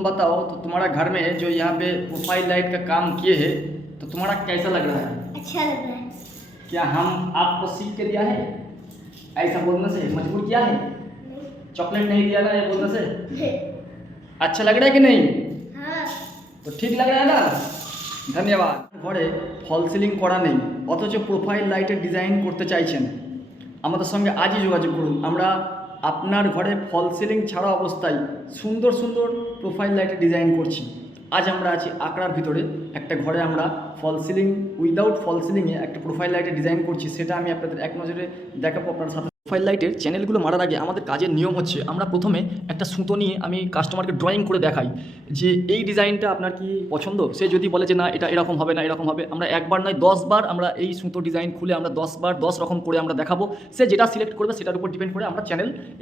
तुम बताओ, तो तुम्हारा घर में जो यहाँ पे प्रोफाइल लाइट का काम किए हैं, तो तुम्हारा कैसा लग रहा है? अच्छा लग रहा है। क्या हम आपको सीख के दिया है ऐसा बोलने से? मजबूर किया है? चॉकलेट नहीं दिया ना ये बोलने से? अच्छा लग रहा है कि नहीं? हाँ। তো ঠিক লাগে না? ধন্যবাদ। ঘরে ফল সিলিং করা নেই, অথচ প্রোফাইল লাইটের ডিজাইন করতে চাইছেন, আমাদের সঙ্গে আজই যোগাযোগ করুন। আমরা আপনার ঘরে ফল সিলিং ছাড়া অবস্থায় সুন্দর সুন্দর প্রোফাইল লাইটের ডিজাইন করছি। আজ আমরা আছি আকড়ার ভিতরে একটা ঘরে আমরা ফল সিলিং উইদাউট ফল সিলিংয়ে একটা প্রোফাইল লাইটের ডিজাইন করছি, সেটা আমি আপনাদের এক নজরে দেখাবো আপনার সাথে। প্রোফাইল লাইটের চ্যানেলগুলো মারার আগে আমাদের কাজের নিয়ম হচ্ছে, আমরা প্রথমে একটা সুতো নিয়ে আমি কাস্টমারকে ড্রয়িং করে দেখাই যে এই ডিজাইনটা আপনার কি পছন্দ। সে যদি বলে যে না এটা এরকম হবে না এরকম হবে, আমরা একবার নয় 10 বার আমরা এই সুতো ডিজাইন খুলে আমরা 10 বার 10 রকম করে আমরা দেখাবো। সে যেটা সিলেক্ট করবে সেটার উপর ডিপেন্ড করে আমরা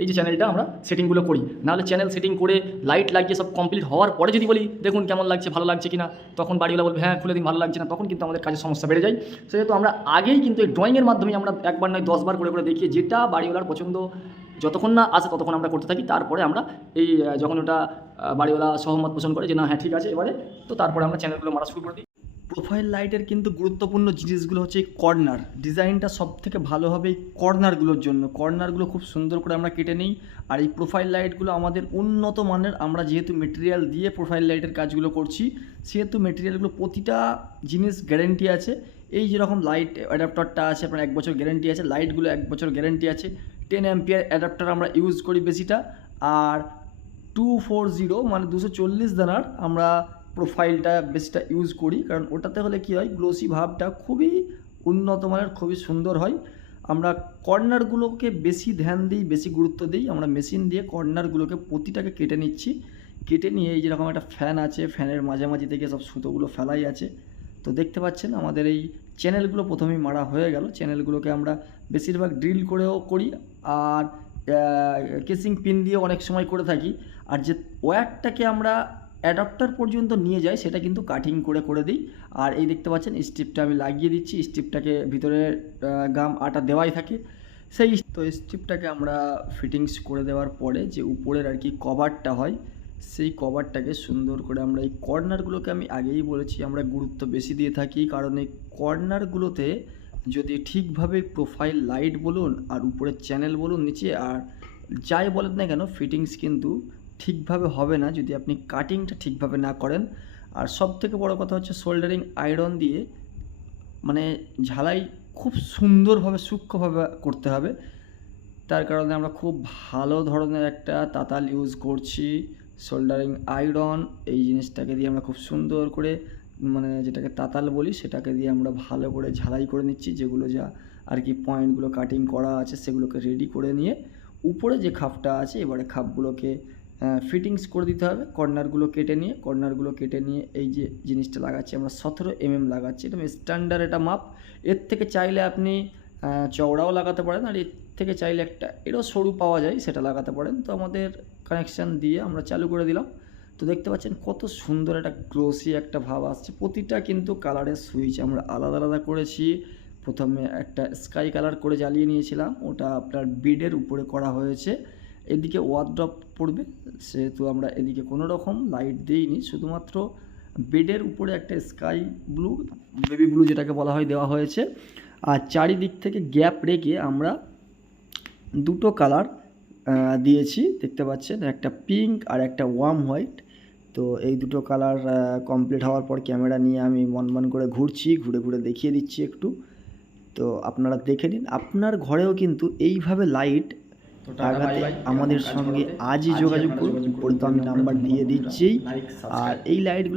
এই যে চ্যানেলটা আমরা সেটিংগুলো করি। নাহলে চ্যানেল সেটিং করে লাইট লাগিয়ে সব কমপ্লিট হওয়ার পরে যদি বলি দেখুন কেমন লাগছে, ভালো লাগছে কিনা, তখন বাড়িওয়ালা বলবে হ্যাঁ খুলে দিন ভালো লাগছে না, তখন কিন্তু আমাদের কাজের সমস্যা বেড়ে যায়। সেহেতু আমরা আগেই কিন্তু এই ড্রয়িংয়ের মাধ্যমে আমরা একবার নয় 10 বার করে করে দেখিয়ে যেটা বাড়িওয়ালার পছন্দ যতক্ষণ না আসে ততক্ষণ আমরা করতে থাকি। তারপরে আমরা এই যখন ওটা বাড়িওয়ালা সহমত পোষণ করে যে না হ্যাঁ ঠিক আছে এবারে, তো তারপরে আমরা চ্যানেলগুলো মারা শুরু করে দিই। প্রোফাইল লাইটের কিন্তু গুরুত্বপূর্ণ জিনিসগুলো হচ্ছে এই কর্নার ডিজাইনটা সব থেকে ভালো হবে এই কর্নারগুলোর জন্য। কর্নারগুলো খুব সুন্দর করে আমরা কেটে নিই। আর এই প্রোফাইল লাইটগুলো আমাদের উন্নত মানের, আমরা যেহেতু মেটেরিয়াল দিয়ে প্রোফাইল লাইটের কাজগুলো করছি সেহেতু মেটেরিয়ালগুলো প্রতিটা জিনিস গ্যারেন্টি আছে। এই যেরকম লাইট অ্যাডাপ্টারটা আছে আপনার 1 বছর গ্যারেন্টি আছে, লাইটগুলো 1 বছর গ্যারেন্টি আছে। 10 অ্যাম্পিয়ার অ্যাডাপ্টার আমরা ইউজ করি বেশিটা। আর 240 মানে 240 দানার আমরা প্রোফাইলটা বেশিটা ইউজ করি, কারণ ওটাতে হলে কী হয় গ্লোসি ভাবটা খুবই উন্নত মানের, খুবই সুন্দর হয়। আমরা কর্নারগুলোকে বেশি ধ্যান দিই, বেশি গুরুত্ব দিই। আমরা মেশিন দিয়ে কর্নারগুলোকে প্রতিটাকে কেটে নিচ্ছি। কেটে নিয়ে এই যেরকম একটা ফ্যান আছে, ফ্যানের মাঝামাঝি থেকে সব সুতোগুলো ফেলাই আছে। তো দেখতে পাচ্ছেন আমাদের এই চ্যানেলগুলো প্রথমেই মারা হয়ে গেল। চ্যানেলগুলোকে আমরা বেশিরভাগ ড্রিল করেও করি আর কেসিং পিন দিয়ে অনেক সময় করে থাকি। আর যে ওয়্যারটাকে আমরা অ্যাডাপ্টার পর্যন্ত নিয়ে যাই সেটা কিন্তু কাটিং করে করে দিই। আর এই দেখতে পাচ্ছেন স্ট্রিপটা আমি লাগিয়ে দিচ্ছি। স্ট্রিপটাকে ভিতরে গাম আটা দেওয়াই থাকে, সেই তো স্ট্রিপটাকে আমরা ফিটিংস করে দেওয়ার পরে যে উপরের আর কি কভারটা হয় সেই কভারটাকে সুন্দর করে আমরা এই কর্নারগুলোকে, আমি আগেই বলেছি আমরা গুরুত্ব বেশি দিয়ে থাকি, কারণ এই কর্নারগুলোতে যদি ঠিকভাবে প্রোফাইল লাইট বলুন আর উপরের চ্যানেল বলুন নিচে আর যাই বলেন না কেন ফিটিংস কিন্তু ঠিকভাবে হবে না যদি আপনি কাটিংটা ঠিকভাবে না করেন। আর সব থেকে বড় কথা হচ্ছে সোল্ডারিং আয়রন দিয়ে মানে ঝালাই খুব সুন্দরভাবে সূক্ষ্মভাবে করতে হবে। তার কারণে আমরা খুব ভালো ধরনের একটা তাতাল ইউজ করছি, সোল্ডারিং আয়রন। এই জিনিসটাকে দিয়ে আমরা খুব সুন্দর করে মানে যেটাকে তাতাল বলি সেটাকে দিয়ে আমরা ভালো করে ঝালাই করে নিচ্ছি। যেগুলো যা আর কি পয়েন্টগুলো কাটিং করা আছে সেগুলোকে রেডি করে নিয়ে উপরে যে খাপটা আছে এবারে খাপগুলোকে ফিটিংস করে দিতে হবে। কর্নারগুলো কেটে নিয়ে এই যে জিনিসটা লাগাচ্ছি আমরা 17 mm লাগাচ্ছি। এটা স্ট্যান্ডার্ড এটা মাপ। এর থেকে চাইলে আপনি চওড়াও লাগাতে পারেন, আর এর থেকে চাইলে একটা এরও সরু পাওয়া যায় সেটা লাগাতে পারেন। তো আমাদের কানেকশান দিয়ে আমরা চালু করে দিলাম। তো দেখতে পাচ্ছেন কত সুন্দর একটা গ্লোসি একটা ভাব আসছে। প্রতিটা কিন্তু কালারের সুইচ আমরা আলাদা আলাদা করেছি। প্রথমে একটা স্কাই কালার করে জ্বালিয়ে নিয়েছিলাম, ওটা আপনার বেডের উপরে করা হয়েছে। এদিকে ওয়ার্ড্রপ পড়বে সেহেতু আমরা এদিকে কোনো রকম লাইট দিইনি, শুধুমাত্র বেডের উপরে একটা স্কাই ব্লু, বেবি ব্লু যেটাকে বলা হয় দেওয়া হয়েছে। আর চারিদিক থেকে গ্যাপ রেখে আমরা দুটো কালার দিয়েছি দেখতে পাচ্ছেন, একটা পিঙ্ক আর একটা ওয়ার্ম হোয়াইট। তো এই দুটো কালার কমপ্লিট হওয়ার পর ক্যামেরা নিয়ে আমি মন করে ঘুরছি, ঘুরে ঘুরে দেখিয়ে দিচ্ছি একটু। তো আপনারা দেখে নিন, আপনার ঘরেও কিন্তু এইভাবে লাইট লাগাতে আমাদের সঙ্গে আজই যোগাযোগ করুন। উপরে তো আমি নাম্বার দিয়ে দিচ্ছি। আর এই লাইটগুলো